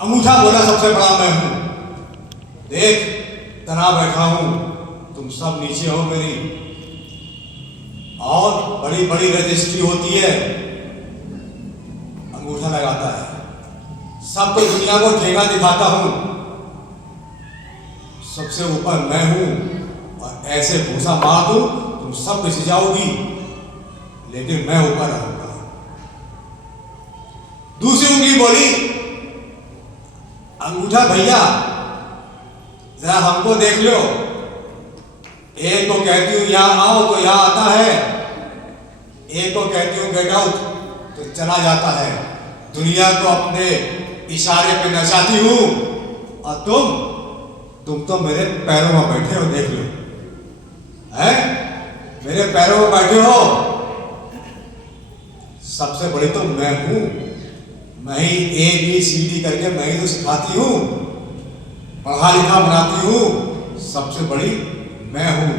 अंगूठा बोला सबसे बड़ा मैं हूं। देख तना बैठा हूं, तुम सब नीचे हो मेरी। और बड़ी बड़ी रजिस्ट्री होती है, अंगूठा लगाता है, सबको दुनिया को ठेका दिखाता हूं। सबसे ऊपर मैं हूं और ऐसे भूसा मार दूं तुम सब पिस जाओगी, लेकिन मैं ऊपर रहूंगा। दूसरी उंगली बोली, अंगूठा भैया जरा हमको देख लो। एक को कहती हूं यहां आओ तो यहां आता है, एक को कहती हूं गेट आउट तो चला जाता है। दुनिया को अपने इशारे पे नचाती हूं और तुम तो मेरे पैरों में बैठे हो, देख लो। हैं? मेरे पैरों में बैठे हो। सबसे बड़ी तो मैं हूं, मैं ही ABCD करके मैं ही तो सिखाती हूं, पढ़ा लिखा बनाती हूं। सबसे बड़ी मैं हूं।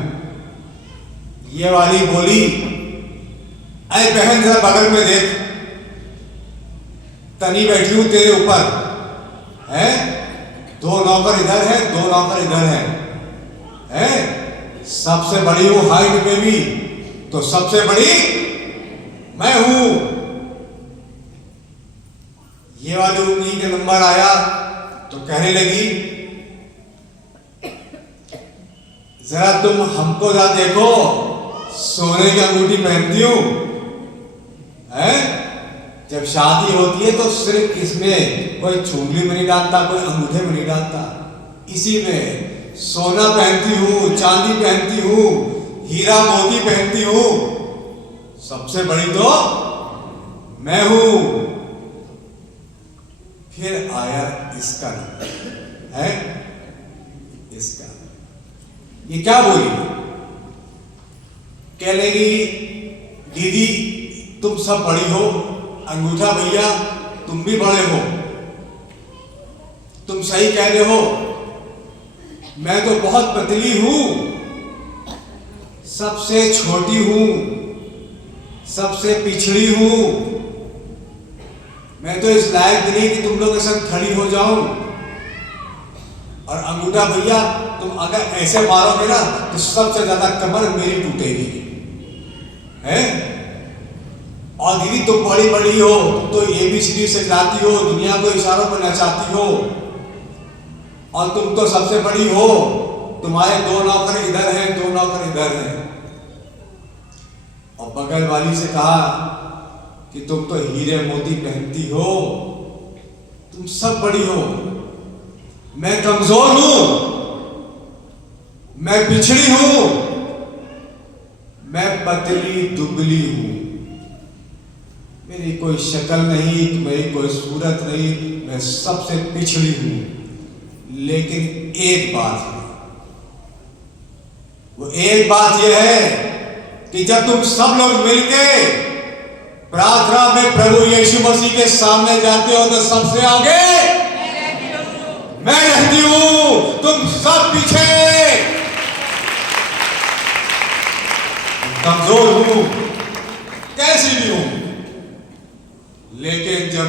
ये वाली बोली, अरे बहन जरा बगल में देख, तनी बैठी हूं तेरे ऊपर है। दो नौकर इधर है, दो नौकर इधर है। सबसे बड़ी हूं हाइट में भी, तो सबसे बड़ी मैं हूं। ये वाली उंगली के नंबर आया तो कहने लगी, जरा तुम हमको जरा देखो, सोने की अंगूठी पहनती हूं है। जब शादी होती है तो सिर्फ इसमें कोई चुंगली में नहीं डालता, कोई अंगूठे में नहीं डालता, इसी में सोना पहनती हूं, चांदी पहनती हूं, हीरा मोती पहनती हूं। सबसे बड़ी तो मैं हूं। फिर आया इसका है, इसका ये क्या बोली, कह लेगी दीदी तुम सब बड़ी हो, अंगूठा भैया तुम भी बड़े हो, तुम सही कह रहे हो, मैं तो बहुत पतली हूं, सबसे छोटी हूं, सबसे पिछड़ी हूं, मैं तो इस लायक भी नहीं कि तुम लोग के साथ खड़ी हो जाऊं। और अंगूठा भैया तुम अगर ऐसे मारोगे ना तो सबसे ज्यादा कमर मेरी टूटेगी है। और दीदी तुम बड़ी बड़ी हो, तुम तो ABCD सिखाती हो, दुनिया को इशारों पर नचाती हो, और तुम तो सबसे बड़ी हो, तुम्हारे दो नौकर इधर हैं, दो नौकर इधर हैं। और बगल वाली से कहा कि तुम तो हीरे मोती पहनती हो, तुम सब बड़ी हो, मैं कमजोर हूं, मैं पिछड़ी हूं, मैं पतली दुबली हूं, मेरी कोई शक्ल नहीं, मेरी कोई सूरत नहीं, मैं सबसे पिछड़ी हूं। लेकिन एक बात है, वो एक बात यह है कि जब तुम सब लोग मिलके प्रार्थना में प्रभु यीशु मसीह के सामने जाते हो तो सबसे आगे मैं रहती हूं, तुम सब पीछे। कमजोर हूं, कैसी भी हूं, लेकिन जब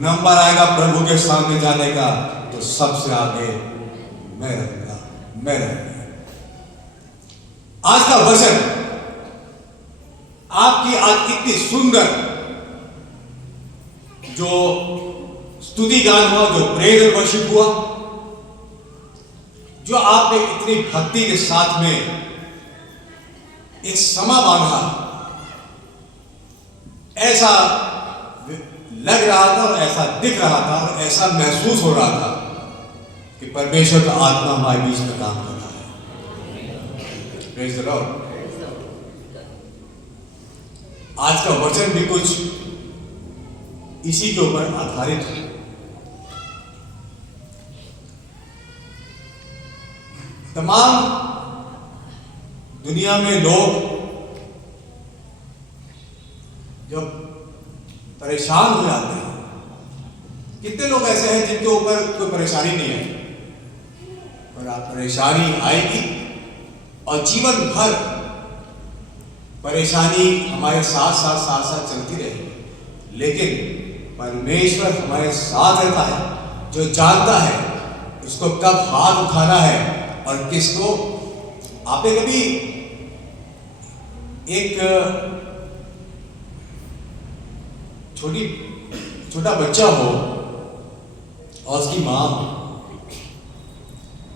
नंबर आएगा प्रभु के सामने जाने का तो सबसे आगे मैं रहूंगा, मैं रहूंगा। आज का वचन आपकी आज इतनी सुंदर जो स्तुति गान हुआ, जो प्रेज और वर्शिप हुआ, जो आपने इतनी भक्ति के साथ में एक समा बांधा, ऐसा लग रहा था और ऐसा दिख रहा था और ऐसा महसूस हो रहा था कि परमेश्वर का आत्मा हमारे बीच में काम कर रहा है। Praise the Lord. आज का वचन भी कुछ इसी के ऊपर आधारित है। तमाम दुनिया में लोग जब परेशान हो जाते हैं, कितने लोग ऐसे हैं जिनके ऊपर कोई परेशानी नहीं है, पर परेशानी आएगी और जीवन भर परेशानी हमारे साथ साथ साथ साथ चलती रहेगी, लेकिन परमेश्वर हमारे साथ रहता है। जो जानता है उसको कब हाथ उठाना है और किसको। आपने कभी एक छोटा बच्चा हो और उसकी मां हो,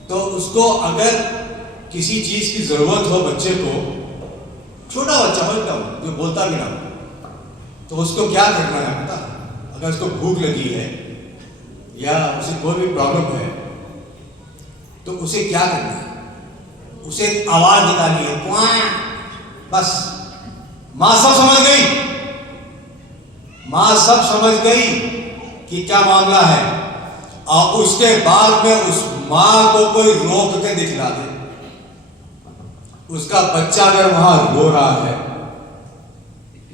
तो उसको अगर किसी चीज की जरूरत हो, बच्चे को, छोटा बच्चा हो एकदम जो बोलता भी ना हो, तो उसको क्या करना है पता? अगर उसको भूख लगी है या उसे कोई भी प्रॉब्लम है तो उसे क्या करना है? उसे आवाज निकालनी है, क्वां। बस मां सब समझ गई, मां सब समझ गई कि क्या मामला है। और उसके बाद में उस मां को कोई रोक के दिखला दे, उसका बच्चा अगर वहां रो रहा है,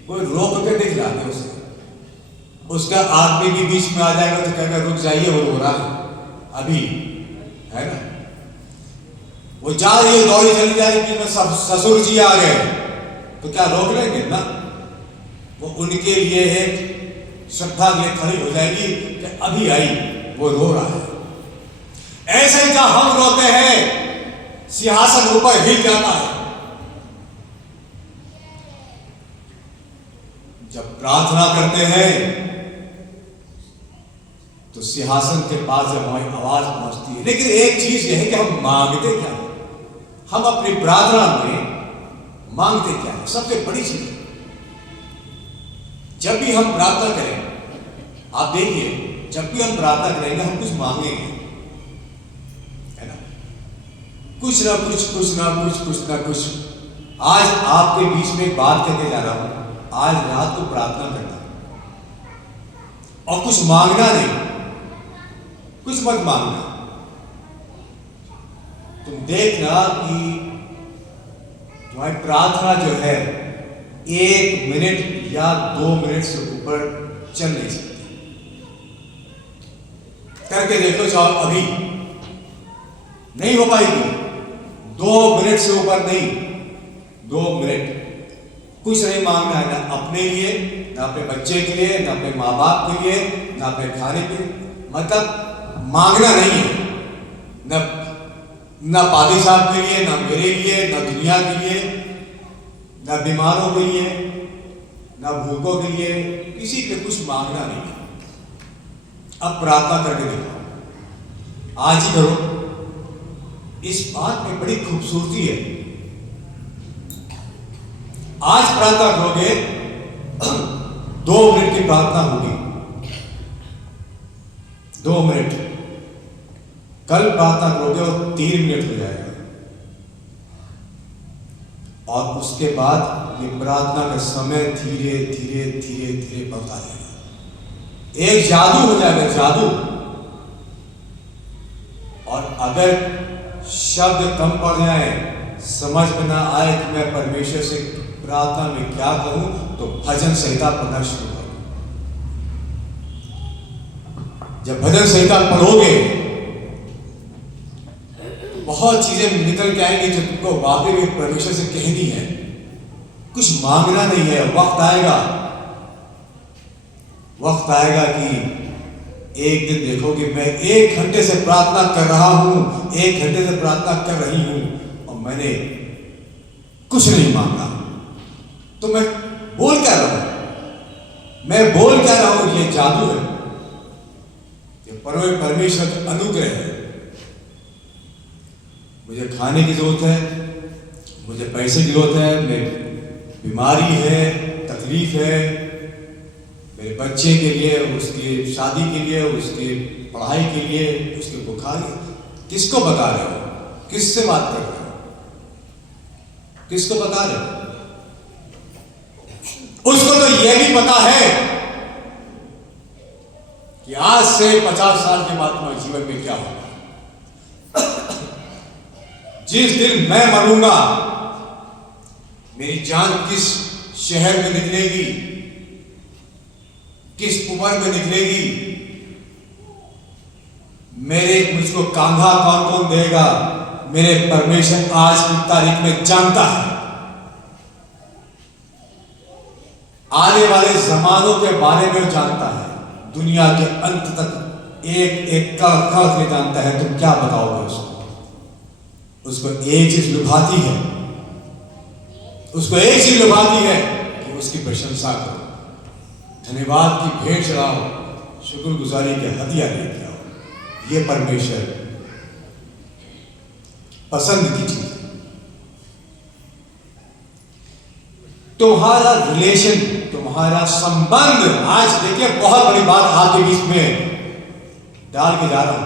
कोई रोक के दिखला दे उसे, उसका आदमी भी बीच में आ जाएगा तो कहेगा रुक जाइए, वो रो रहा है अभी, है ना। वो जा रही है, दौड़ी चली जा रही है, सब ससुर जी आ गए तो क्या रोक लेंगे ना? वो उनके लिए एक श्रद्धा के लिए खड़ी हो जाएगी कि अभी आई, वो रो रहा है। ऐसे ही जब हम रोते हैं सिंहासन ऊपर हिल जाता है। जब प्रार्थना करते हैं तो सिंहासन के पास जब हमारी आवाज पहुंचती है। लेकिन एक चीज यह है कि हम मांगते क्या है, हम अपनी प्रार्थना में मांगते क्या है, सबसे बड़ी चीज है। जब भी हम प्रार्थना करें, आप देखिए, जब भी हम प्रार्थना करेंगे हम कुछ मांगेंगे, है ना, कुछ ना कुछ, कुछ ना कुछ, कुछ ना कुछ। आज आपके बीच में एक बात करके जा रहा हूं, आज रात को प्रार्थना करना और कुछ मांगना नहीं, कुछ मत मांगना। तुम देखना कि तुम्हारी प्रार्थना जो है 1 मिनट या 2 मिनट से ऊपर चल नहीं सकती। करके देखो, चाहो अभी नहीं हो पाएगी। 2 मिनट से ऊपर नहीं, 2 मिनट कुछ नहीं मांगना है, ना अपने लिए, ना अपने बच्चे के लिए, ना अपने माँ बाप के लिए, ना अपने खाने के लिए, मतलब मांगना नहीं है। ना पादी साहब के लिए, ना मेरे लिए, ना दुनिया के लिए, ना बीमारों के लिए, ना भूखों के लिए, किसी के कुछ मांगना नहीं है। अब प्रार्थना करके देखो, आज ही करो। इस बात में बड़ी खूबसूरती है। आज प्रार्थना करोगे 2 मिनट की प्रार्थना होगी, 2 मिनट। कल प्रार्थना करोगे और 3 मिनट हो जाएगा। और उसके बाद ये प्रार्थना का समय धीरे धीरे धीरे धीरे बढ़ता जाएगा। एक जादू हो जाएगा, जादू। और अगर शब्द कम पड़ जाए, समझ में ना आए कि मैं परमेश्वर से प्रार्थना में क्या कहूं, तो भजन संहिता पढ़ना शुरू करो। जब भजन संहिता पढ़ोगे बहुत चीजें निकल के आएंगी जो तुमको वाकई में परमेश्वर से कहनी है। कुछ मांगना नहीं है। वक्त आएगा, वक्त आएगा कि एक दिन देखोगे मैं 1 घंटे से प्रार्थना कर रहा हूं, 1 घंटे से प्रार्थना कर रही हूं और मैंने कुछ नहीं मांगा। तो मैं बोल क्या रहा हूं, मैं बोल क्या रहा हूं? ये जादू है, ये परमेश्वर का अनुग्रह है। मुझे खाने की जरूरत है, मुझे पैसे की जरूरत है, मेरी बीमारी है, तकलीफ है, मेरे बच्चे के लिए, उसकी शादी के लिए, उसकी पढ़ाई के लिए, उसके बुखार। किसको बता रहे हो? किससे बात कर रहे हो? किसको बता रहे हो? उसको तो यह भी पता है कि आज से 50 साल के बाद तुम्हारे जीवन में क्या होगा। जिस दिन मैं मरूंगा, मेरी जान किस शहर में निकलेगी, किस उम्र में निकलेगी, मुझको कांधा कौन कौन देगा, मेरे परमेश्वर आज की तारीख में जानता है। आने वाले जमानों के बारे में जानता है, दुनिया के अंत तक एक एक कड़क में जानता है, तुम क्या बताओगे उसको एक चीज लुभाती है, उसको एक चीज लुभाती है कि उसकी प्रशंसा करो, धन्यवाद की भेंट चढ़ाओ, शुक्रगुजारी के हदिया लेके आओ। ये परमेश्वर पसंद की चीज है। तुम्हारा रिलेशन, तुम्हारा संबंध, आज देखिए बहुत बड़ी बात आपके बीच में डाल के जा रहा हूं,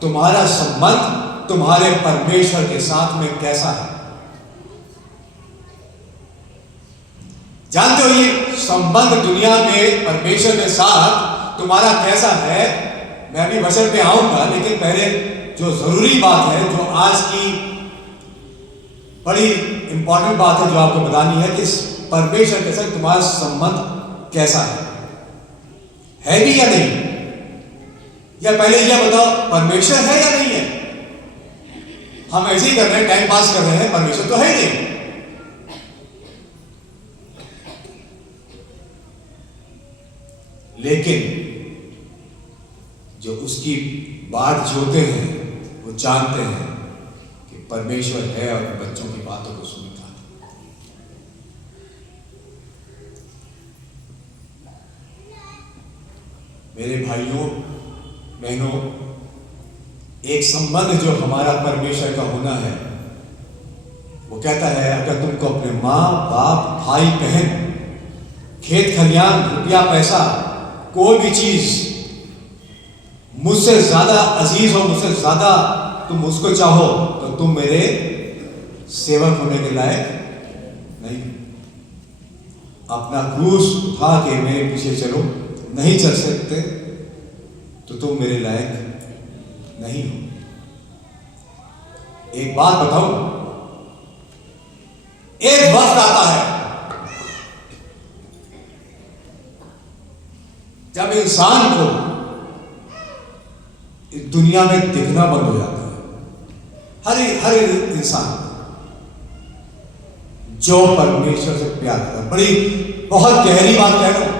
तुम्हारा संबंध तुम्हारे परमेश्वर के साथ में कैसा है? जानते हो ये संबंध दुनिया में परमेश्वर के साथ तुम्हारा कैसा है? मैं अभी वचन पे आऊंगा, लेकिन पहले जो जरूरी बात है, जो आज की बड़ी इंपॉर्टेंट बात है जो आपको बतानी है कि परमेश्वर के साथ तुम्हारा संबंध कैसा है भी या नहीं? या पहले यह बताओ परमेश्वर है या नहीं है? हम ऐसे ही कर रहे हैं, टाइम पास कर रहे हैं, परमेश्वर तो है ही नहीं। लेकिन जो उसकी बात जोते हैं वो जानते हैं कि परमेश्वर है और बच्चों की बातों को सुनता है। मेरे भाइयों बहनों, एक संबंध जो हमारा परमेश्वर का होना है, वो कहता है अगर तुमको अपने माँ बाप भाई बहन, खेत खलियान, रुपया पैसा, कोई भी चीज मुझसे ज्यादा अजीज हो, मुझसे ज्यादा तुम उसको चाहो, तो तुम मेरे सेवक होने के लायक नहीं। अपना क्रूस उठा के मेरे पीछे चलो, नहीं चल सकते तो तुम मेरे लायक नहीं हो। एक बात बताऊं, एक वक्त आता है जब इंसान को इस दुनिया में दिखना बंद हो जाता है। हर इंसान जो परमेश्वर से प्यार करता है, बड़ी बहुत गहरी बात कह रहा हूं,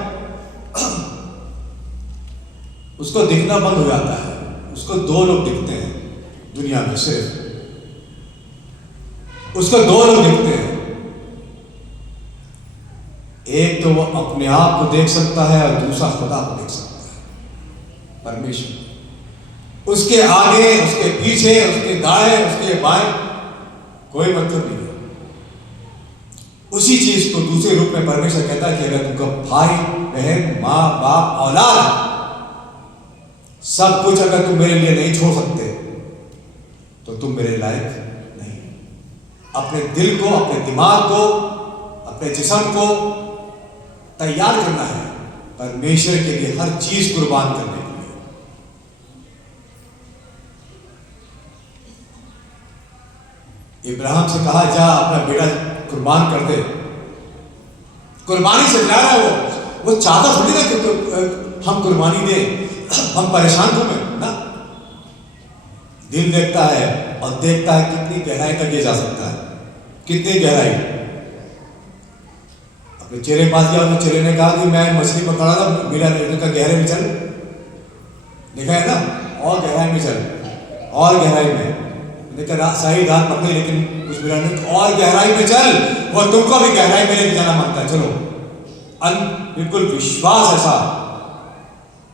उसको दिखना बंद हो जाता है। उसको दो लोग दिखते हैं दुनिया में, सिर्फ उसको दो लोग दिखते हैं। एक तो वो अपने आप को देख सकता है और दूसरा खुदा को देख सकता है, परमेश्वर। उसके आगे, उसके पीछे, उसके दाएं, उसके बाएं कोई मतलब नहीं है। उसी चीज को दूसरे रूप में परमेश्वर कहता है कि अगर तुमको भाई बहन, मां बाप, औलाद, सब कुछ अगर तुम मेरे लिए नहीं छोड़ सकते तो तुम मेरे लायक नहीं। अपने दिल को, अपने दिमाग को, अपने जिस्म को तैयार करना है परमेश्वर के लिए, हर चीज कुर्बान करने के लिए। इब्राहिम से कहा जा अपना बेटा कुर्बान कर दे। कुर्बानी से जा रहा है वो चाहता थोड़ी ना कि तो हम कुर्बानी दें, हम परेशान क्यों हैं ना। दिल देखता है और देखता है कितनी गहराई तक ये जा सकता है, कितनी गहराई। अपने चेहरे पास गया, तो चेहरे ने कहा कि मैं मछली पकड़ा था, मिला नहीं, तो गहरे में चल, देखा है ना, और गहराई में चल, और गहराई में। देखा सही रात पकड़ी लेकिन कुछ मिला नहीं, और गहराई में चल, वो तुमको भी गहराई में लेके जाना मांगता है। चलो, बिल्कुल विश्वास ऐसा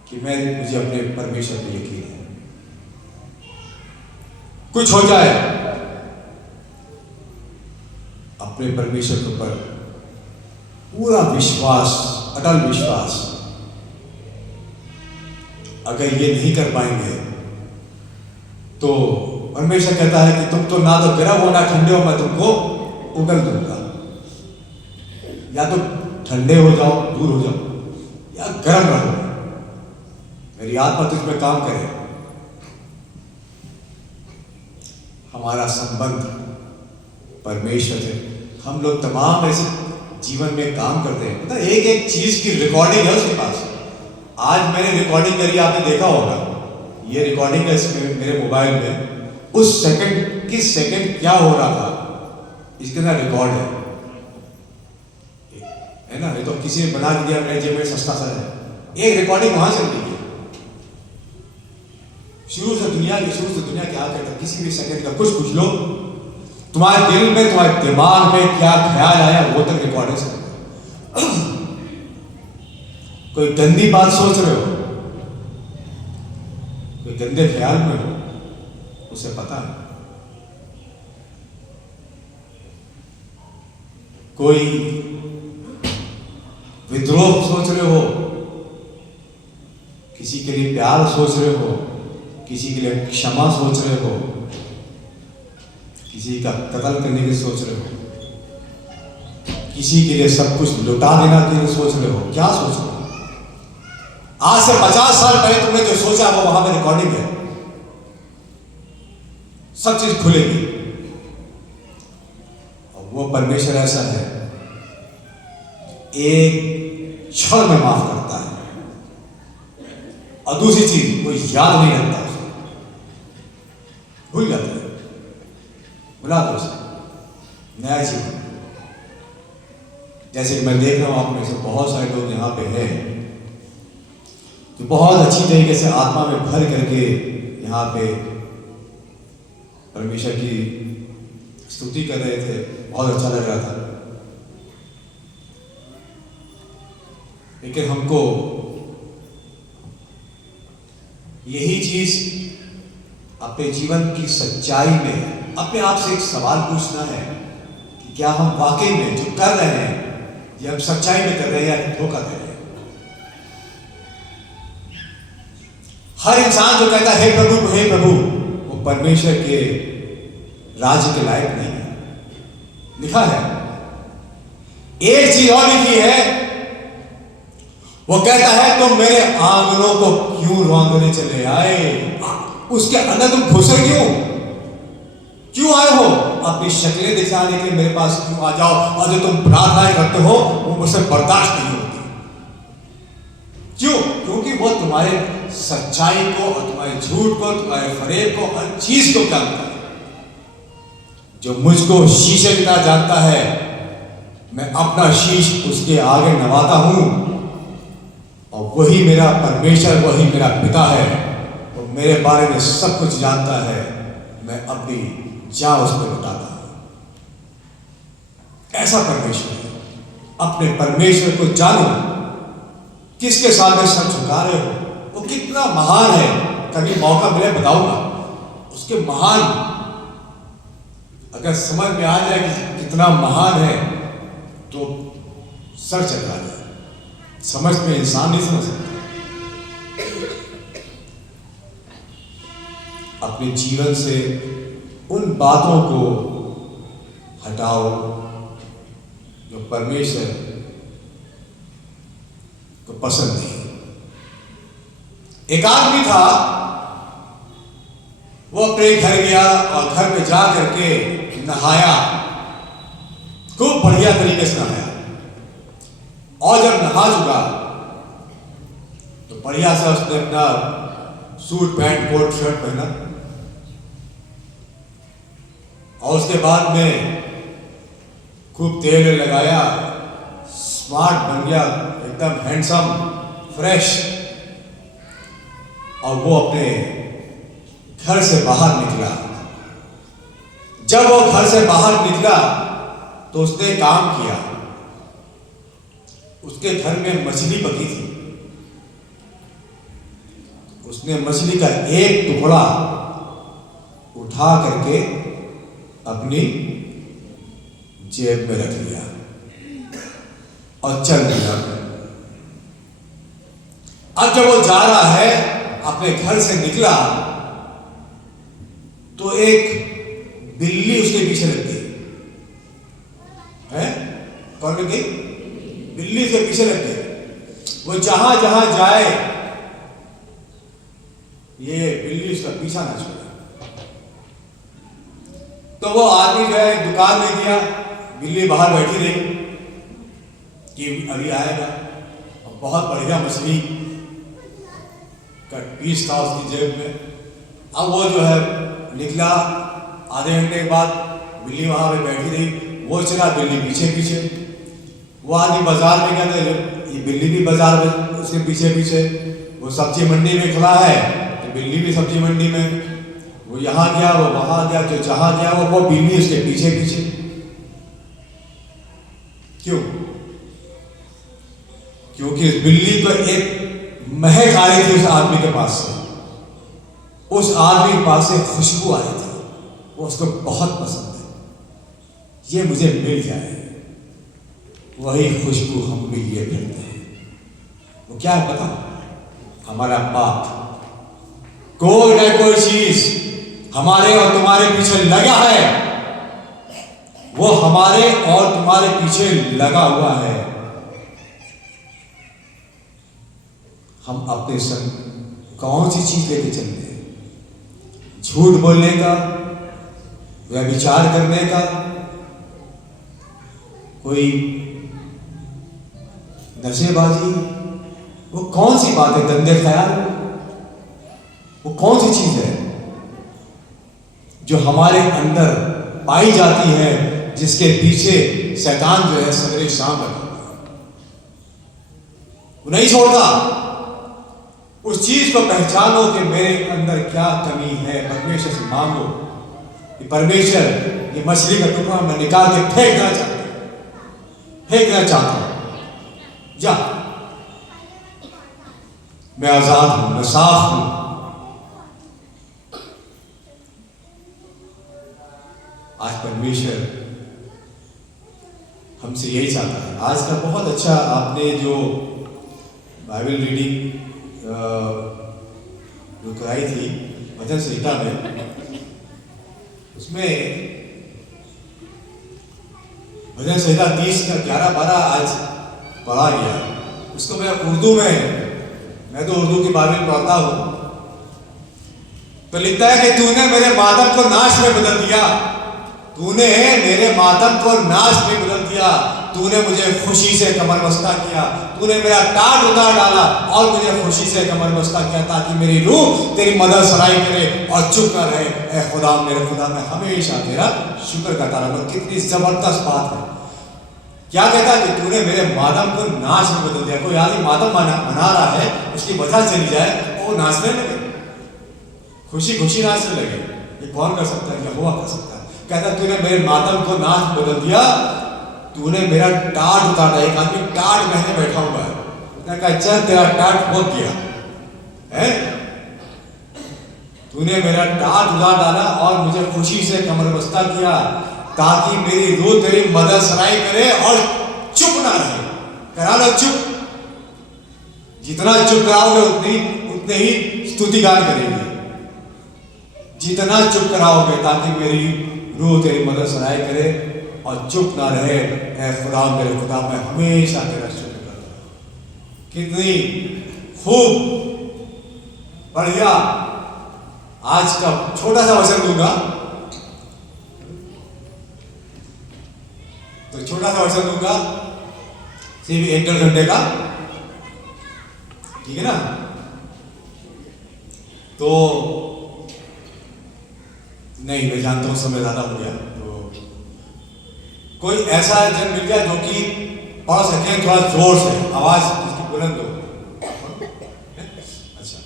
कि मुझे अपने परमेश्वर पे यकीन है, कुछ हो जाए अपने परमेश्वर के ऊपर पूरा विश्वास, अटल विश्वास। अगर ये नहीं कर पाएंगे तो परमेश्वर कहता है कि तुम तो ना तो गर्म हो ना ठंडे हो, मैं तुमको उगल दूंगा। या तो ठंडे हो जाओ, दूर हो जाओ, या गर्म रहो, मेरी आत्मा तुझमें काम करे। हमारा संबंध परमेश्वर से, हम लोग तमाम ऐसे जीवन में काम करते हैं, पता एक एक चीज की रिकॉर्डिंग है उसके पास। आज मैंने रिकॉर्डिंग करी, आपने देखा होगा, ये रिकॉर्डिंग है इसमें मेरे मोबाइल में। उस सेकंड, किस सेकंड क्या हो रहा था, इसके अंदर रिकॉर्ड है ना। ये तो किसी ने बना दिया, मेरे जेब में सस्ता सा है, एक रिकॉर्डिंग वहां चल रही है। शुरू से दुनिया के आखिर तक किसी भी सेकंड का कुछ पूछ लो, तुम्हारे दिल में, तुम्हारे दिमाग में क्या ख्याल आया वो तक रिकॉर्ड है सब। कोई गंदी बात सोच रहे हो, कोई गंदे ख्याल में हो, उसे पता है। कोई विद्रोह सोच रहे हो, किसी के लिए प्यार सोच रहे हो, किसी के लिए क्षमा सोच रहे हो, किसी का कत्ल करने की सोच रहे हो, किसी के लिए सब कुछ लुटा देना के लिए सोच रहे हो, क्या सोच रहे हो? आज से 50 साल पहले तुमने जो सोचा वो वहां पर रिकॉर्डिंग है, सब चीज खुलेगी। और वो परमेश्वर ऐसा है, एक क्षण में माफ करता है, और दूसरी चीज वो याद नहीं रखता, उसे भूल जाता है, भुला दो उसे, नया जीवन। जैसे कि मैं देख रहा हूं आप में से बहुत सारे लोग यहां पे हैं जो बहुत अच्छी तरीके से आत्मा में भर करके यहाँ पे परमेश्वर की स्तुति कर रहे थे, बहुत अच्छा लग रहा था। लेकिन हमको यही चीज अपने जीवन की सच्चाई में अपने आप से एक सवाल पूछना है कि क्या हम वाकई में जो कर रहे हैं ये हम सच्चाई में कर रहे हैं या धोखा दे रहे हैं। हर इंसान जो कहता है हे प्रभु, वो परमेश्वर के राज्य के लायक नहीं है। लिखा है, एक चीज और लिखी है, वो कहता है तुम मेरे आंगनों को क्यों रौंदने चले आए, उसके अंदर तुम घुसे क्यों आए हो, अपनी शक्लें दिखाने के लिए मेरे पास क्यों आ जाओ, और जो तुम प्रार्थनाएं करते हो वो मुझसे बर्दाश्त नहीं होती। क्यों? क्योंकि वो तुम्हारे सच्चाई को और तुम्हारे झूठ को, तुम्हारे फरेब को, हर चीज को जानता है। जो मुझको शीशे की तरह जानता है, मैं अपना शीश उसके आगे नवाता हूं, और वही मेरा परमेश्वर, वही मेरा पिता है, वो मेरे बारे में सब कुछ जानता है। मैं अपनी जान उस पर लौटाता हूं। ऐसा परमेश्वर है। अपने परमेश्वर को जानो, किसके सामने सर झुका रहे हो, वो कितना महान है। कभी मौका मिले बताऊंगा उसके महान, अगर समझ में आ जाए कि कितना महान है तो सर चकरा जाए। समझ में इंसान नहीं समझ सकता। अपने जीवन से उन बातों को हटाओ जो परमेश्वर को पसंद नहीं। एक आदमी था, वो अपने घर गया और घर में जा करके नहाया, खूब बढ़िया तरीके से नहाया, और जब नहा चुका तो बढ़िया से उसने अपना सूट पैंट कोट शर्ट पहना, और उसके बाद में खूब तेल लगाया, स्मार्ट बन गया, एकदम हैंडसम, फ्रेश, और वो अपने घर से बाहर निकला। जब वो घर से बाहर निकला तो उसने काम किया। उसके घर में मछली पकी थी। उसने मछली का एक टुकड़ा उठा करके अपनी जेब में रख लिया और चल दिया। अब जब वो जा रहा है, अपने घर से निकला, तो एक बिल्ली उसके पीछे लग गई है। कौन लग गई? बिल्ली उसके पीछे लग गई। वो जहां जहां जाए ये बिल्ली उसका पीछा ना छोड़े। तो वो आदमी जो है दुकान में गया, बिल्ली बाहर बैठी रही कि अभी आएगा, और बहुत बढ़िया मछली का पीस था उसकी जेब में। अब वो जो है निकला, आधे घंटे के बाद बिल्ली वहां पे बैठी रही, वो चला, बिल्ली पीछे पीछे। वो आदमी बाजार में गया, ये बिल्ली भी बाजार में उसके पीछे पीछे। वो सब्जी मंडी में खड़ा है, तो बिल्ली भी सब्जी मंडी में, वो यहाँ गया, वो वहां गया, जो जहां गया वो बिल्ली उसके पीछे पीछे। क्यों? क्योंकि उस बिल्ली को एक महक आ रही थी उस आदमी के पास से, उस आदमी के पास से खुशबू आ रही थी, वो उसको बहुत पसंद है, ये मुझे मिल जाए। वही खुशबू हम भी लिए फिरते हैं। वो क्या है पता? हमारा पाप। कोई न कोई चीज हमारे और तुम्हारे पीछे लगा है, वो हमारे और तुम्हारे पीछे लगा हुआ है। हम अपने संग कौन सी चीज लेके चलते हैं? झूठ बोलने का, व्यभिचार करने का, कोई नशेबाजी, वो कौन सी बात है? गंदे ख्याल, वो कौन सी चीज है जो हमारे अंदर पाई जाती है, जिसके पीछे शैतान जो है सवेरे शाम लगा, वो नहीं छोड़ता। उस चीज को पहचानो कि मेरे अंदर क्या कमी है, परमेश्वर से मांगो कि परमेश्वर ये मछली का टुकड़ा मैं निकाल के फेंकना चाहता हूं, जा, मैं आजाद हूं, मैं साफ हूं। आज परमेश्वर हमसे यही चाहता है। आज का बहुत अच्छा आपने जो बाइबल रीडिंग जो कराई थी भजन संहिता में, उसमें भजन संहिता 30 का 11-12 आज पढ़ा गया। उसको मैं उर्दू में, मैं तो उर्दू की बाइबल पढ़ता हूं, तो लिखता है कि तूने मेरे मातम को नाश में बदल दिया, तूने मेरे मातम को नाश में बदल दिया, तूने मुझे खुशी से कमरबस्ता किया, तूने मेरा टाट उतार डाला और मुझे खुशी से कमरबस्ता किया, ताकि मेरी रूह तेरी मदद सराई करे और चुप न रहे। ऐ खुदा, मेरे खुदा, मैं हमेशा तेरा शुक्र करता रहूंगा। कितनी जबरदस्त बात है। क्या कहता है कि तूने मेरे मातम को नाश में बदल दिया। कोई आदमी मातम मना रहा है, उसकी वजह चली जाए, वो नाचने लगे, खुशी खुशी नाचने लगे। ये कौन कर सकता है? यहोवा कर सकता है। कहता तूने मेरे मातम को नाश में बदल दिया, तूने मेरा टाट उतारा। एक आदमी टाट पहने बैठा हुआ है, उसने कहा चल तेरा टाट हो गया है, तूने मेरा टाट उतार डाला और मुझे खुशी से कमरबस्ता किया, ताकि मेरी रूह तेरी मदद सराई करे और चुप ना रहे। करा लो चुप, जितना चुप कराओगे उतने ही स्तुति गान करेंगे, जितना चुप कराओगे, ताकि मेरी रूह तेरी मदद सराय करे और चुप ना रहे। ऐ खुदा, मेरे खुदा, मैं हमेशा तेरा शुक्र करता हूं। कितनी खूब बढ़िया। आज का छोटा सा वचन दूंगा, तो छोटा सा वचन दूंगा, सिर्फ 1-1.5 घंटे का, ठीक है ना? तो नहीं, मैं जानता हूं समय ज्यादा हो गया, तो कोई ऐसा जन मिल गया जो कि पढ़ सके थोड़ा जोर से, आवाज उसकी बुलंद हो। अच्छा,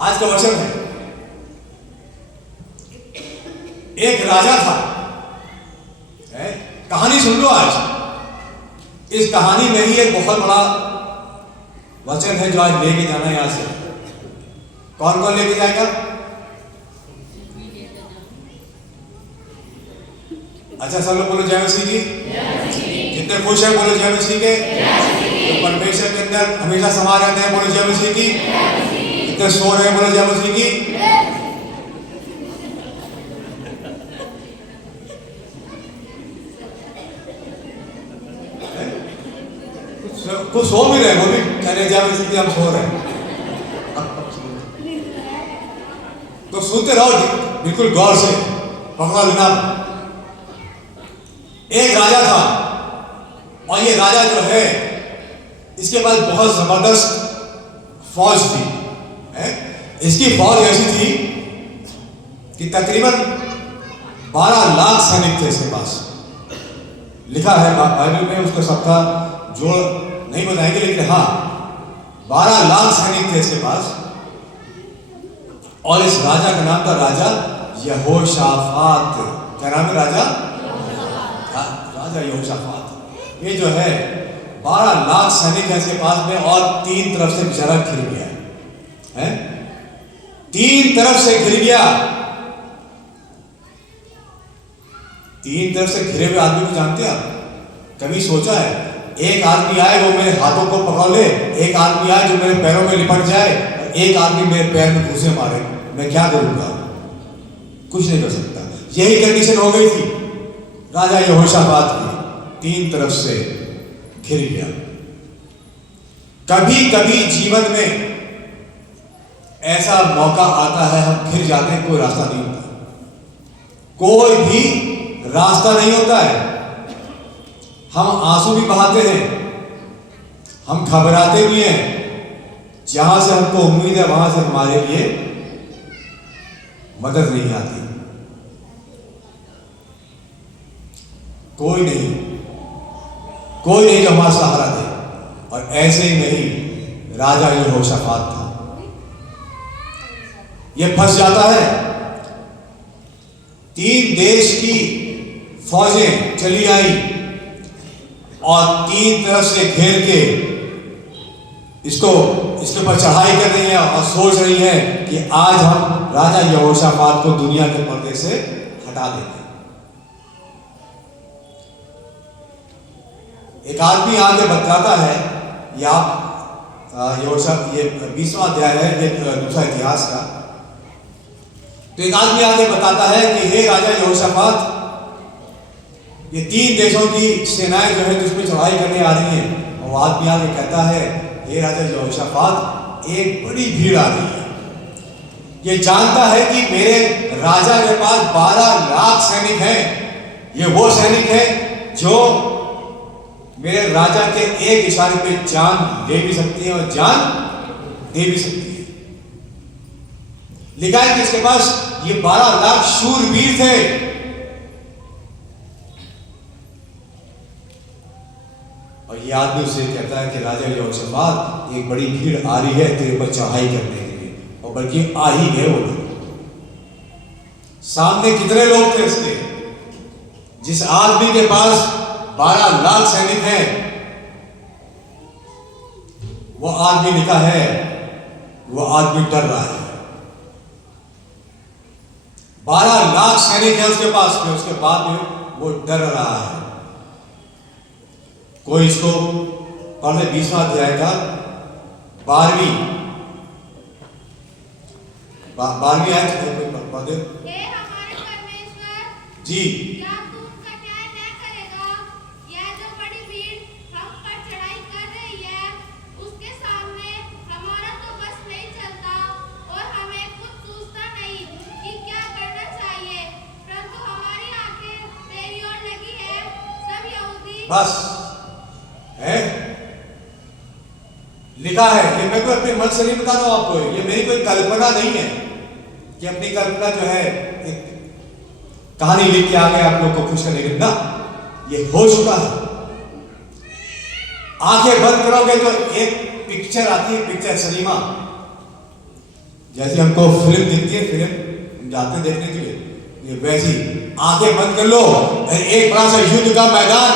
आज का वचन है, एक राजा था। कहानी सुन लो आज। इस कहानी में ही एक बहुत बड़ा वचन है जो आज लेके जाना है यहां से। कौन कौन लेके जाएगा? अच्छा, सब लोग बोलो जय मसीह की। जितने खुश हैं बोलो जय मसीह के। तो परमेश्वर के अंदर हमेशा समा रहते हैं बोलो जय मसीह की। जितने सो रहे हैं बोलो जय मसीह की। कुछ सो भी रहे, वो भी कह रहे जय मसीह की, हम सो रहे हैं। तो सुनते रहो बिल्कुल गौर से, पकड़ा लेना। एक राजा था और ये राजा जो है इसके पास बहुत जबरदस्त फौज थी। इसकी फौज ऐसी थी कि तकरीबन 12 लाख सैनिक थे इसके पास। लिखा है बाइबल में, उसको सबका जोड़ नहीं बताएंगे, लेकिन हाँ 12 लाख सैनिक थे इसके पास। और इस राजा का नाम था राजा यहोशाफात। क्या नाम है राजा? राजा यहोशाफात। ये जो है 12 लाख सैनिक है इसके पास में, और 3 तरफ से बेचारा घिर गया है, 3 तरफ से घिर गया। 3 तरफ से घिरे हुए आदमी को जानते हैं आप? कभी सोचा है एक आदमी आए वो मेरे हाथों को पकड़ ले, एक आदमी आए जो मेरे पैरों में लिपट जाए, और एक आदमी मेरे पैर में घूंसे मारे, मैं क्या करूंगा? कुछ नहीं कर सकता। यही कंडीशन हो गई थी राजा यहोशाफात की, 3 तरफ से घिर गया। कभी कभी जीवन में ऐसा मौका आता है हम घिर जाते हैं, कोई रास्ता नहीं होता, कोई भी रास्ता नहीं होता है। हम आंसू भी बहाते हैं, हम घबराते भी हैं, जहां से हमको उम्मीद है वहां से हमारे लिए मदद नहीं आती, कोई नहीं जो हमारा सहारा दे। और ऐसे ही नहीं राजा यहोशाफात था, ये फंस जाता है। 3 देश की फौजें चली आई और 3 तरफ से घेर के इसके ऊपर चढ़ाई कर रही है, और सोच रही है कि आज हम राजा यहोशाफात को दुनिया के पर्दे से हटा देंगे। एक आदमी आगे बतलाता है, ये 20वां अध्याय है, ये दूसरा इतिहास का। तो एक आदमी आगे बताता है कि हे राजा यहोशाफात, ये 3 देशों की सेनाएं जो है जिसमें चढ़ाई करने आ रही हैं, और वो आदमी आगे कहता है हे राजा यहोशाफात, एक बड़ी भीड़ आ रही है। ये जानता है कि मेरे राजा के पास 12 लाख सैनिक हैं। ये वो सैनिक हैं जो मेरे राजा के एक इशारे पे जान ले भी सकती है और जान दे भी सकती है। लिखा है कि इसके पास ये 12 लाख शूरवीर थे। और ये आदमी उसे कहता है कि राजा यहोशाफात, एक बड़ी भीड़ आ रही है तेरे पर चढ़ाई करने के लिए, और बल्कि आ ही गए वो लोग। सामने कितने लोग थे उसके? जिस आदमी के पास 12 लाख सैनिक हैं, वो आदमी लिखा है वो आदमी डर रहा है। 12 लाख सैनिक है उसके पास में, उसके बाद में वो डर रहा है। कोई इसको पढ़ ले 20वां अध्याय का 12वीं आयत पढ़ दे। हे हमारे परमेश्वर जी, क्या तू उनका न्याय न करेगा? यह जो बड़ी भीड़ हम पर चढ़ाई कर रही है, उसके सामने हमारा तो बस नहीं चलता, और हमें कुछ सूझता नहीं कि क्या करना चाहिए, परंतु हमारी आंखें तेरी ओर लगी है। सब यहूदी बस है लिखा है। ये मैं कोई अपने मन से नहीं बता रहा हूं आपको, ये मेरी कोई कल्पना नहीं है कि अपनी कल्पना जो है एक कहानी लिख के आ गए आप लोग को खुश करने के लिए। ना, ये हो चुका है। आंखें बंद करोगे तो एक पिक्चर आती है, पिक्चर सिनेमा, जैसे हमको फिल्म दिखती है, फिल्म जाते देखने के लिए, ये वैसी आंखें बंद कर लो, एक बड़ा सा युद्ध का मैदान,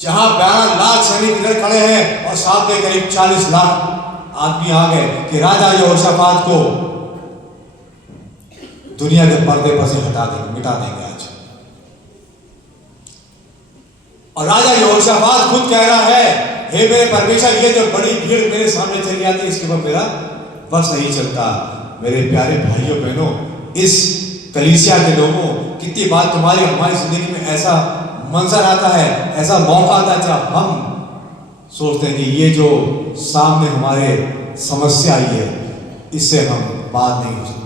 जहां 12 लाख सैनिक इधर खड़े हैं और सामने करीब 40 लाख आदमी आ गए कि राजा यहोशाफात को दुनिया के पर्दे पर से हटा देंगे, मिटा देंगे आज। और राजा यहोशाफात खुद कह रहा है, हे मेरे परमेश्वर, ये जो बड़ी भीड़ मेरे सामने चली आती है, इसके ऊपर मेरा बस नहीं चलता। मेरे प्यारे भाइयों बहनों, इस कलीसिया के लोगों, कितनी बार तुम्हारी हमारी जिंदगी में ऐसा मंजर आता है, ऐसा मौका आता है जब हम सोचते हैं कि ये जो सामने हमारे समस्या आई है, इससे हम बात नहीं हो सकते।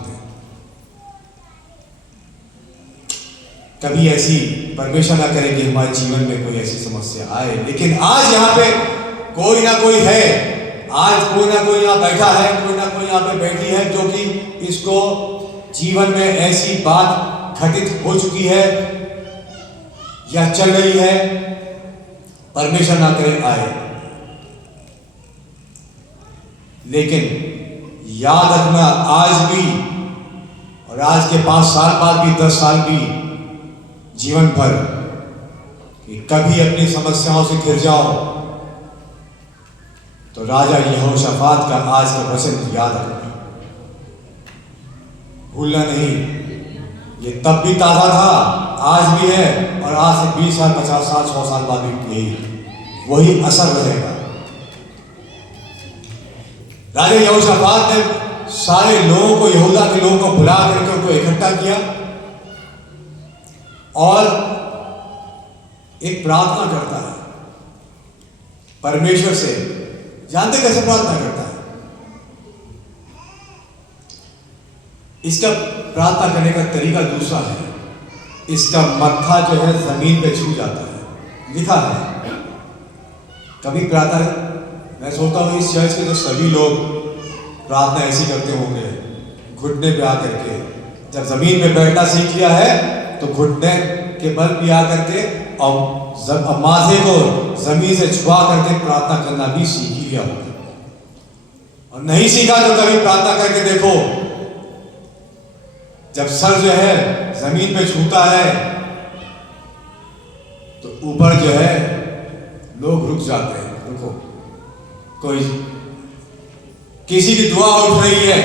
कभी ऐसी परमेश्वर ना करे कि हमारे जीवन में कोई ऐसी समस्या आए, लेकिन आज यहाँ पे कोई ना कोई है, आज कोई ना कोई यहाँ बैठा है, कोई ना कोई यहाँ पे बैठी है जो कि इसको जीवन में ऐसी बात घटित हो चुकी है या चल रही है, परमेश्वर ना करे आए। लेकिन याद रखना आज भी, और आज के 5 साल बाद भी, 10 साल भी, जीवन भर, कि कभी अपनी समस्याओं से घिर जाओ तो राजा यहोशाफात का आज का वचन याद रखना, भूलना नहीं। ये तब भी ताजा था, आज भी है, और आज से 20 साल, 50 साल, 100 साल बाद भी यही वही असर रहेगा। राजा यहोशाफात ने सारे लोगों को, यहूदा के लोगों को बुला करके उनको इकट्ठा किया और एक प्रार्थना करता है परमेश्वर से। जानते कैसे प्रार्थना करता है? इसका प्रार्थना करने का तरीका दूसरा है। इसका मत्था जो है जमीन पे छू जाता है, लिखा है। कभी प्रार्थना, मैं सोचता हूँ इस चर्च के तो सभी लोग प्रार्थना ऐसी करते होंगे, घुटने पे आकर के। जब जमीन पे बैठना सीख लिया है तो घुटने के बल पे आकर के और माथे को जमीन से छुआ करके प्रार्थना करना भी सीख ही लिया होगा। और नहीं सीखा तो कभी प्रार्थना करके देखो, जब सर जो है जमीन पे छूता है तो ऊपर जो है लोग रुक जाते हैं। रुको, कोई किसी की दुआ उठ रही है,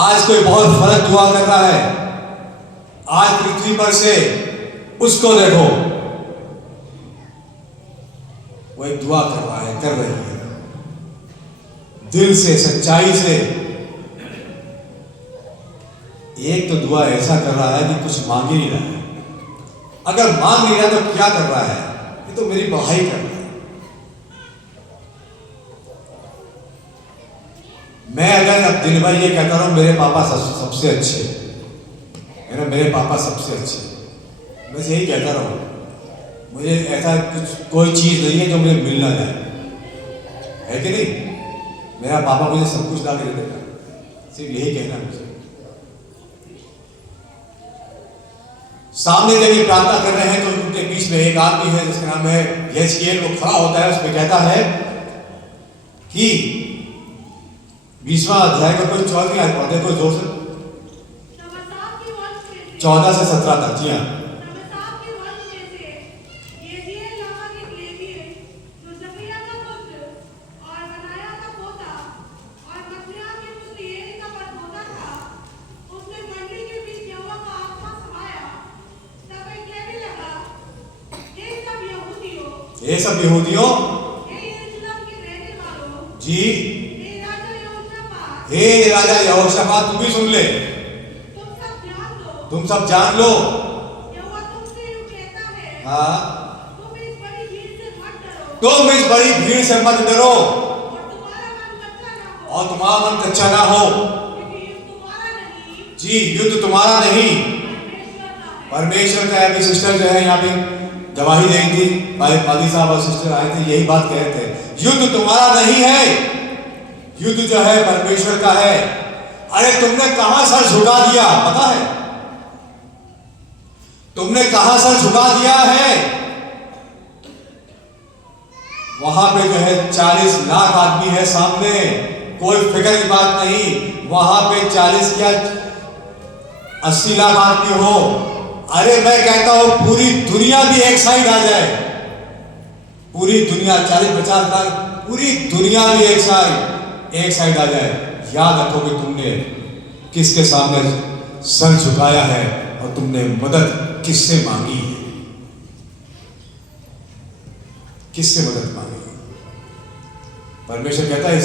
आज कोई बहुत फर्क दुआ कर रहा है, आज पृथ्वी पर से उसको देखो, वो एक दुआ कर रहा है, कर रही है, दिल से, सच्चाई से। एक तो दुआ ऐसा कर रहा है कि कुछ मांग ही नहीं रहा है। अगर मांग नहीं रहा तो क्या कर रहा है? ये तो मेरी बड़ाई कर रहा है। मैं अगर अब दिन भर ये कहता रहा हूं मेरे पापा सबसे अच्छे, मेरे पापा सबसे अच्छे, बस यही कहता रहा हूं, मुझे ऐसा कुछ कोई चीज नहीं है जो मुझे मिल ना जाए, है कि नहीं? मेरा पापा मुझे सब कुछ ला के दे देगा, सिर्फ यही कहना है मुझे। सामने जब ये प्रार्थना कर रहे हैं तो उनके बीच में एक आदमी है जिसका नाम है यहेजकेल। वो खड़ा होता है, उसमें कहता है कि 20वां अध्याय का कोई 14वीं आयत पढ़ते, कोई जोर से 14 से 17 तक। जी हाँ। ये सब यहूदियों जी, हे राजा यहोशाफात, तुम भी सुन ले, तुम सब जान लो। हाँ, तुम इस बड़ी भीड़ से मत डरो और तुम्हारा मन कच्चा ना हो। जी, युद्ध तुम्हारा नहीं, परमेश्वर का है। अभी सिस्टर जो है यहाँ पे गवाही दे थी, पादी साहब और सिस्टर आए थे, यही बात कह रहे थे, युद्ध तुम्हारा नहीं है, युद्ध जो है परमेश्वर का है। अरे तुमने कहां सर झुका दिया पता है? तुमने कहां सर झुका दिया है? वहां पे जो है 40 लाख आदमी है सामने, कोई फिक्र की बात नहीं। वहां पे 40 क्या 80 लाख आदमी हो, अरे मैं कहता हूं पूरी दुनिया भी एक साइड आ जाए, पूरी दुनिया 40-50 लाख, पूरी दुनिया भी एक साइड आ जाए, याद रखो कि तुमने किसके सामने सर झुकाया है और तुमने मदद किससे मांगी है, किससे मदद मांगी है। परमेश्वर कहता है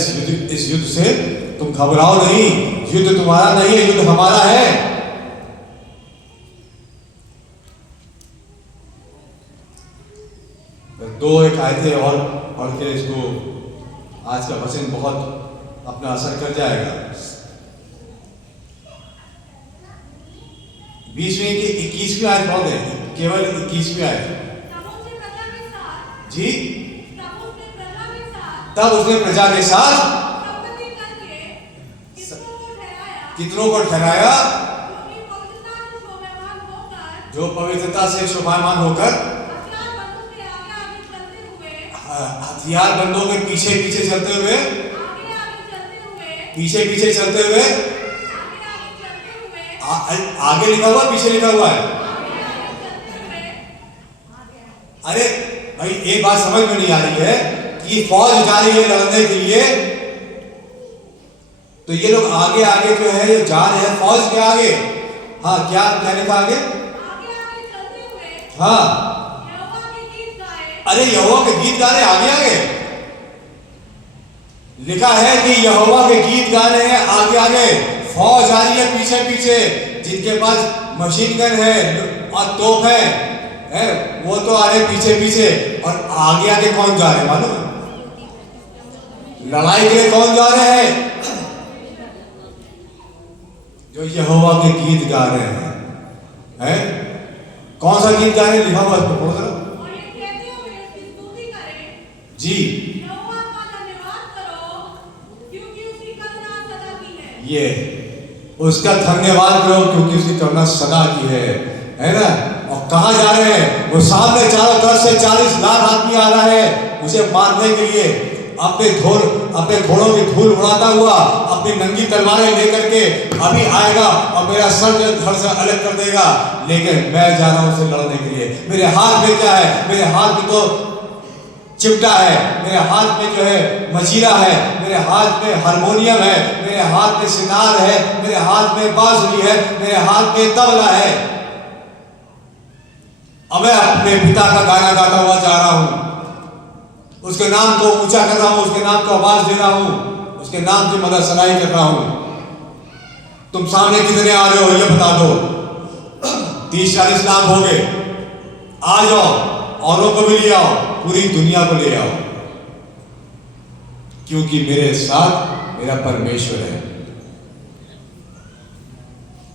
इस युद्ध से तुम घबराओ नहीं, युद्ध तुम्हारा नहीं है, युद्ध हमारा है। दो एक आयतें और पढ़ के इसको आज का वचन बहुत अपना असर कर जाएगा। 20वीं की 21वीं आयत पढ़ दें, केवल 21वीं आयत। जी, तब उसने प्रजा के साथ कितनों को ठहराया? जो पवित्रता से शोभायमान होकर हथियार बंदों के पीछे पीछे चलते हुए पीछे पीछे चलते हुए, आगे लिखा हुआ पीछे लिखा हुआ है। अरे भाई एक बात समझ में नहीं आ रही है कि फौज जा रही है लड़ने के लिए, तो ये लोग आगे आगे जो है ये जा रहे हैं फौज के आगे। हाँ क्या क्या लिखा आगे? हाँ अरे यहोवा के गीत गा रहे आगे आगे लिखा है कि यहोवा के गीत गा रहे हैं आगे आगे। फौज आ रही है पीछे पीछे, जिनके पास मशीन गन है और तोप है वो तो आ रहे पीछे पीछे। और आगे आगे कौन जा रहे हैं मालूम? लड़ाई के लिए कौन जा रहे हैं? जो यहोवा के गीत गा रहे हैं। कौन सा गीत गा रहे हैं? लिखा हुआ है पढ़ो जरा जी। ये उसका धन्यवाद करो क्योंकि उसकी करुणा सदा की है ना। और कहाँ जा रहे हैं? वो सामने चारों तरफ से 40 लाख आदमी आ रहा है उसे मारने के लिए। अपने घोड़ों की धूल उड़ाता हुआ अपनी नंगी तलवारें लेकर के अभी आएगा और मेरा सर जो धड़ से अलग कर देगा। लेकिन मैं जा रहा हूं उसे लड़ने के लिए। मेरे हाथ में क्या है? मेरे हाथ में तो चिमटा है, मेरे हाथ में जो है मजीरा है, मेरे हाथ में हारमोनियम है, मेरे हाथ में सितार है, मेरे हाथ में बांसुरी है, मेरे हाथ में तबला है। अब मैं अपने पिता का गाना गाता हुआ जा रहा हूं, उसके नाम को ऊंचा कर रहा हूं, उसके नाम को आवाज दे रहा हूं, उसके नाम की मदद सनाई कर रहा हूं। तुम सामने कितने आ रहे हो ये बता दो। 30-40 लाख हो गए। आ जाओ, औरों को भी ले आओ, पूरी दुनिया को ले आओ, क्योंकि मेरे साथ मेरा परमेश्वर है।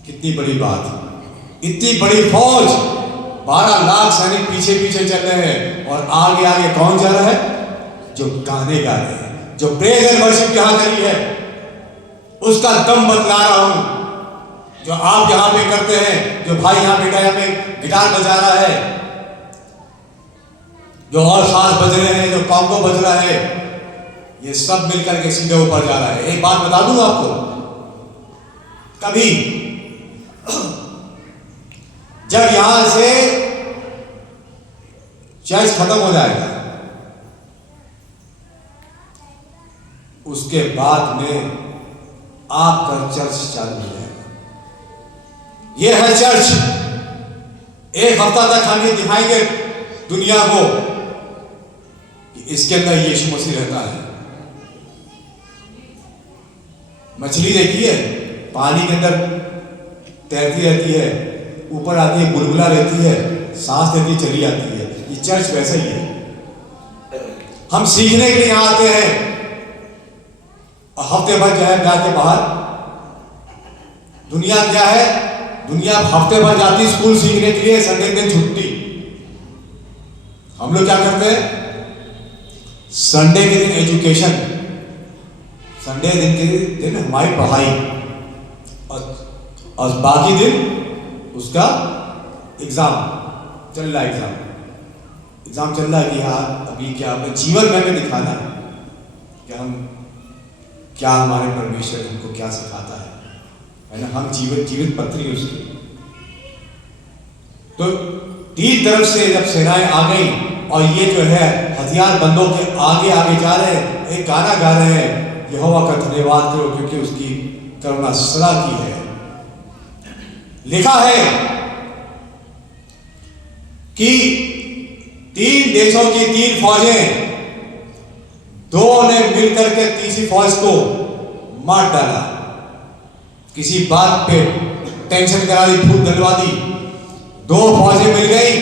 कितनी बड़ी बात। इतनी बड़ी फौज, 12 लाख सैनिक पीछे पीछे चल रहे हैं और आगे आगे कौन जा रहा है? जो गाने गा रहे हैं, जो प्रेज एंड वर्शिप यहां करी है उसका दम बतला रहा हूं। जो आप यहां पे करते हैं, जो भाई यहां बेटा यहाँ पे गिटार बजा रहा है, जो और साज बज रहे हैं, जो कॉन्गो बज रहा है, ये सब मिलकर के सीधे ऊपर जा रहा है। एक बात बता दूं आपको, कभी जब यहां से चर्च खत्म हो जाएगा उसके बाद में आपका चर्च चालू हो जाएगा। यह है चर्च। एक हफ्ता तक हम ये दिखाएंगे दुनिया को कि इसके अंदर यीशु मसीह रहता है। मछली देखिए पानी के अंदर तैरती रहती है, ऊपर आती है, बुलबुला रहती है, सांस लेती चली आती है। ये चर्च वैसा ही है। हम सीखने के लिए यहां आते हैं और हफ्ते भर जो है घर के बाहर। दुनिया क्या है? दुनिया हफ्ते भर जाती स्कूल सीखने के लिए, संडे के दिन छुट्टी। हम लोग क्या करते हैं? संडे के दिन एजुकेशन, संडे दिन के दिन हमारी पढ़ाई और बाकी दिन उसका एग्जाम चल रहा है। एग्जाम चल रहा है कि हाँ अभी क्या अपने जीवन में हमें दिखाना है कि हम क्या, हमारे परमेश्वर हमको क्या सिखाता है ना। हम जीवित पत्री उसकी। तो तीन तरफ से जब सेनाएं आ गई और ये जो है हथियार बंदों के आगे आगे जा रहे हैं, एक गाना गा रहे हैं, यहोवा का धन्यवाद करो क्योंकि उसकी करुणा सदा की है। लिखा है कि 3 देशों की 3 फौजें, 2 ने मिलकर के तीसरी फौज को मार डाला। किसी बात पे टेंशन करा दी, फूट डलवा दी। 2 फौजें मिल गई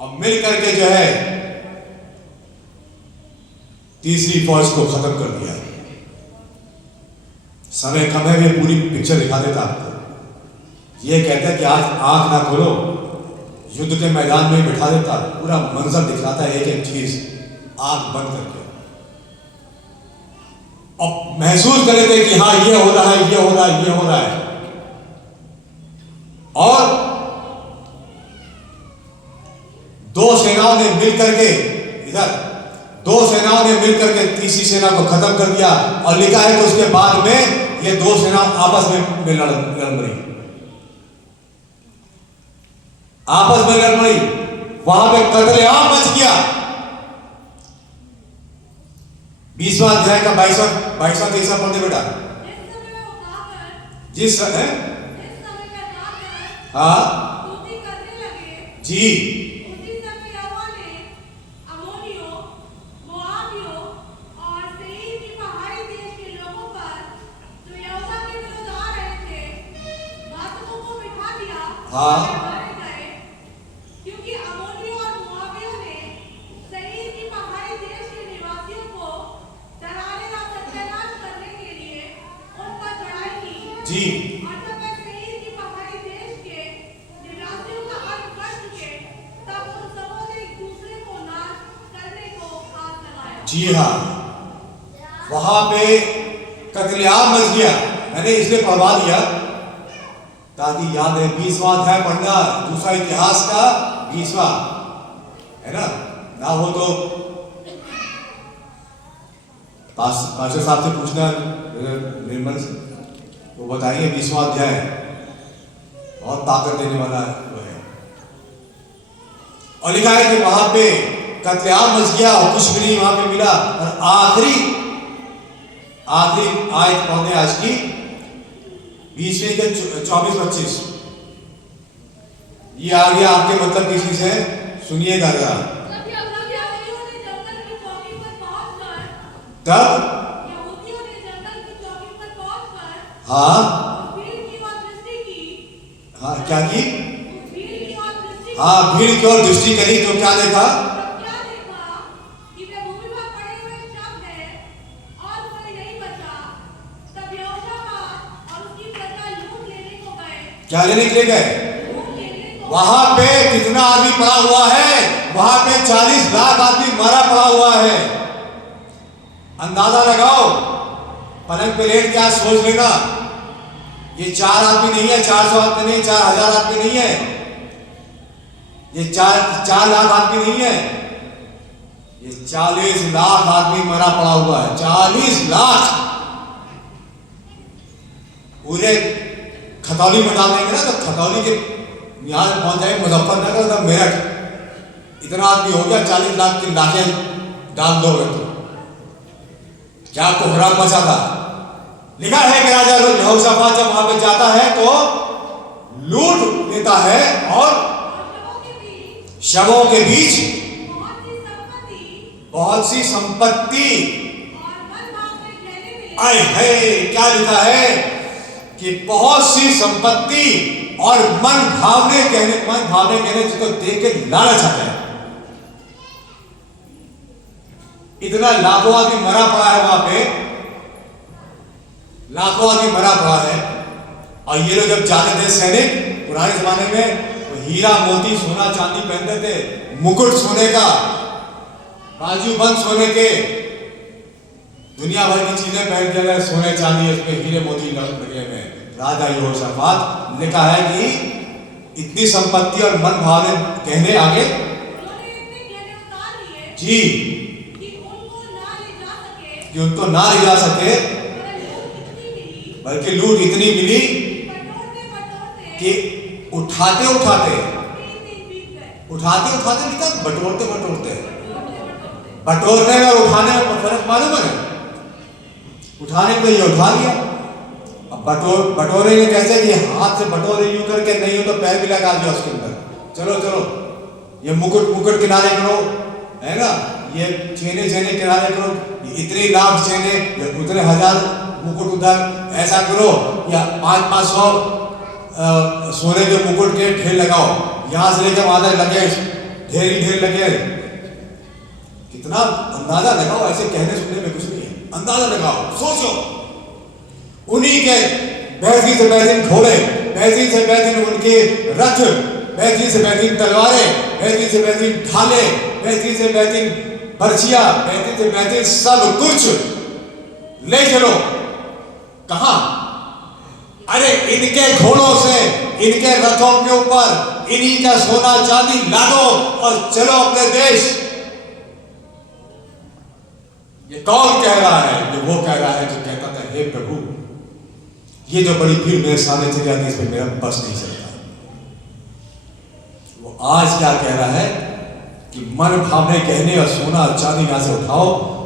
और मिल करके जो है तीसरी फौज को खत्म कर दिया। समय कम है, मैं पूरी पिक्चर दिखा देता आपको। ये कहता है कि आज आंख ना खोलो, युद्ध के मैदान में बिठा देता, पूरा मंजर दिखलाता है, एक एक चीज आंख बंद करके और महसूस कर लेते कि हाँ ये हो रहा है, ये हो रहा है, ये हो रहा है। और 2 सेनाओं ने मिलकर के इधर दो सेनाओं ने मिलकर के तीसरी सेना को खत्म कर दिया और लिखा है कि उसके बाद में ये दो सेना आपस में लड़ पड़ी, आपस में लड़ पड़ी, वहां पे कत्लेआम मच गया। 20वां अध्याय का 22वां 23वां पढ़ते बेटा। जिस है हाँ जी हाँ क्योंकि अमोनियों और मोआबियों ने सईर की पहाड़ी देश के निवासियों को डराने और सत्यानाश करने के लिए उन पर चढ़ाई की जी। और जब वे सईर की पहाड़ी देश के निवासियों का अंत कर चुके तब उन सबों ने एक दूसरे को नाश करने को हाथ लगाया। जी हाँ, वहां पे कत्लेआम मच गया। मैंने इसलिए पढ़वा दिया ताकि याद है। 20वां अध्याय पढ़ना, दूसरा इतिहास का 20वां है ना हो तो पास्टर साहब से पूछना, निर्मल से, वो बताइए 20वां अध्याय बहुत ताकत देने वाला वो है। और लिखा है कि वहां पे कत्लेआम मच गया और कुछ भी नहीं वहां पे मिला। और आखिरी आयत पढ़ने आज की 20वें के 24-25, ये आ गया आपके मतलब किसी से सुनिएगा जरा। तब हाँ हाँ क्या की? हाँ भीड़ की ओर दृष्टि करी तो क्या देखा? क्या लेने के लिए गए? वहां पे कितना आदमी पड़ा हुआ है? वहां पे 40 लाख आदमी मरा पड़ा हुआ है। अंदाजा लगाओ, पलंग पे लेट क्या सोच लेना। ये 4 आदमी नहीं है, 400 आदमी नहीं, 4000 आदमी नहीं है, ये 4 लाख आदमी नहीं है, ये 40 लाख आदमी मरा पड़ा हुआ है। 40 लाख पूरे खतौली में डाल देंगे ना तो खतौली के यहाँ पहुंच जाए मुजफ्फरनगर का मेरठ, इतना आदमी हो गया। 40 लाख की लाशें डाल दोगे तो क्या कोहराम मचा था। लिखा है कि राजा यहोशापात जब वहां पे जाता है तो लूट लेता है और शवों के बीच बहुत सी संपत्ति। आए है क्या लिखा है कि बहुत सी संपत्ति और मन भावने कहने जिसको देख के लालच आता है। इतना लाखों आदमी मरा पड़ा है वहां पे, लाखों आदमी मरा पड़ा है। और ये लोग जब जाते थे सैनिक पुराने जमाने में, तो हीरा मोती सोना चांदी पहनते थे, मुकुट सोने का, बाजूबंद सोने के, दुनिया भर की चीजें पहन के गए, सोने चांदी उसमें हीरे मोती लगे हुए। राजा यहोशापात लिखा है कि इतनी संपत्ति और मन भावने कहने आगे जी कि उनको ना ले जा सके, बल्कि लूट इतनी मिली कि उठाते उठाते निकल बटोरते बटोरने में और उठाने में फर्क मालूम है? उठाने में ये उठा लिया, अब बटोरेंगे कैसे कि हाथ से बटोरे यूं करके, नहीं हो तो पैर भी लगा दिया उसके अंदर। चलो ये मुकुट किनारे करो, है ना, ये चेने किनारे करो, इतने लाख चेने, उतने 1000 मुकुट उधर, ऐसा करो, या 500 सोने के मुकुट के ढेर लगाओ, यहां से लेकर वहां तक लगे, ढेर लगे। कितना अंदाजा लगाओ, ऐसे कहने सुनने में कुछ नहीं है, अंदाजा लगाओ, सोचो। उन्हीं के बेहतरीन से बेहतरीन घोड़े, बेहतरीन से बेहतरीन उनके रथ, बेहतरीन से बेहतरीन तलवारें, बेहतरीन से बेहतरीन ढाले, बेहतरीन से बेहतरीन पर्चियां, बेहतरीन से बेहतरीन सब कुछ ले चलो। कहां? अरे इनके घोड़ों से, इनके रथों के ऊपर इन्हीं का सोना चांदी लादो और चलो अपने देश। ये कौन कह रहा है? जो वो कह रहा है जो कहता था, हे प्रभु, ये जो बड़ी भीड़ मेरे सामने चली जाती है, इसमें मेरा बस नहीं चलता। वो आज क्या कह रहा है कि मन भावने गहने और सोना और चांदी यहां से उठाओ